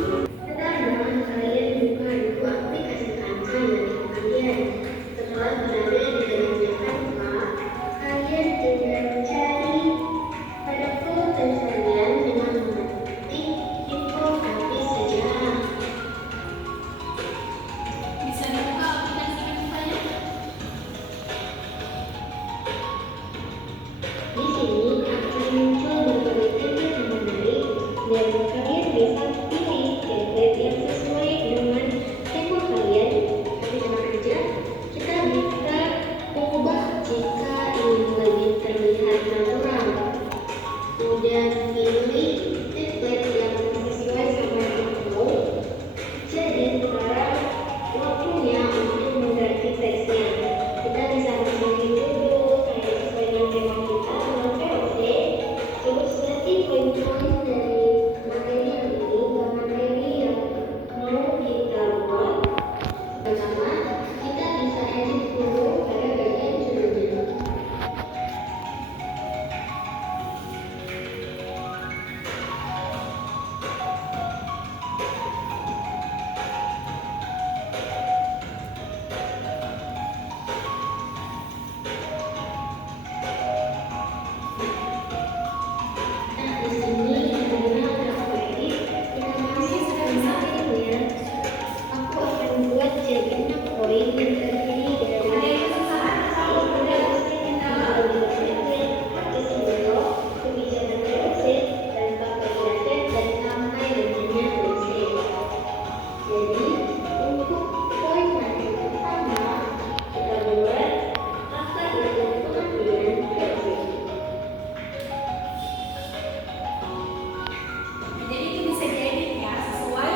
Pertama, kalian buka dulu aplikasi Kanca yang ada kalian. Setelah berada di dalam Kanca, kalian tinggal cari pada folder kalian dengan mengetik info habis saja. Bisa dibuka aplikasi Canva-nya? Di sini akan muncul berbagai template yang menarik dan kalian bisa pilih template yang sesuai dengan tema kalian. Tapi tenang aja, kita bisa ubah jika ingin lebih terlihat natural. Udah pilih template yang sesuai sama yang kita mau. Jadi sekarang waktunya untuk mengganti teksnya. Kita bisa masukin dulu kayak sesuai dengan tema kita dengan VOC. Terus ganti poin-poin dari materi yang ini ke materi yang mau kita buat. Pertama, kita bisa edit dulu pada bagian judulnya. Nah, di sini karena udah aku edit, kita masuk ke materi ya. Aku akan buat jadi 6 poin yang terdiri dari kebijakan VOC, dampak bagi rakyat, dan sampai dengannya VOC. Jadi, untuk poin materi pertama, kita buat apa itu pengabdian VOC. Jadi itu bisa jadi ya sesuai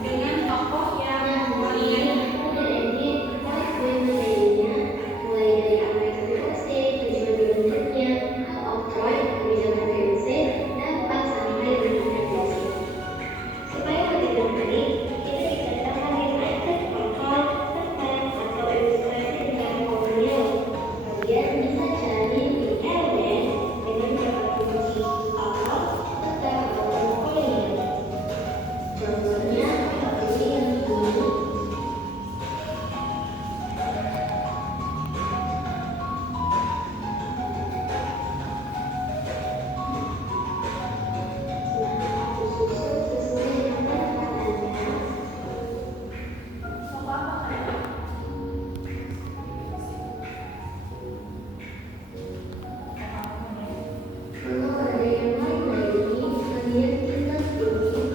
dengan tokoh yang Nah, kalian aku udah edit poin materinya, mulai dari apa itu VOC, tujuan dibentuknya, hal outpoint, kebijakan VOC, dampak sampai dengannya VOC. Supaya lebih menarik, kita bisa tambahin icon profil, tekan, atau ilustrasi dengan kolonial. Kalian bisa cari di elemen dengan kata kunci awal, tekan, atau kolonial. Contohnya seperti yang ini. Nah, aku susun sesuai dengan katanya. apa-apa kan? Kalau ada yang lain lagi, kalian tinggal pilih.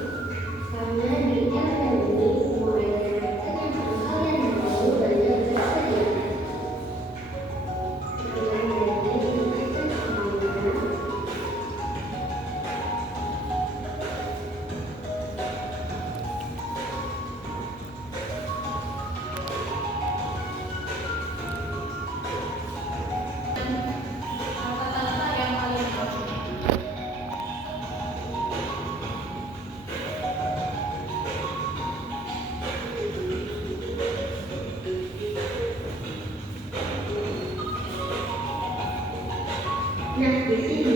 Karena di elemen ini semua elemen yang kalian mau banyak tersedia. Setelah jadi icon awalnya, Kata-kata yang kalian mau. nah di sini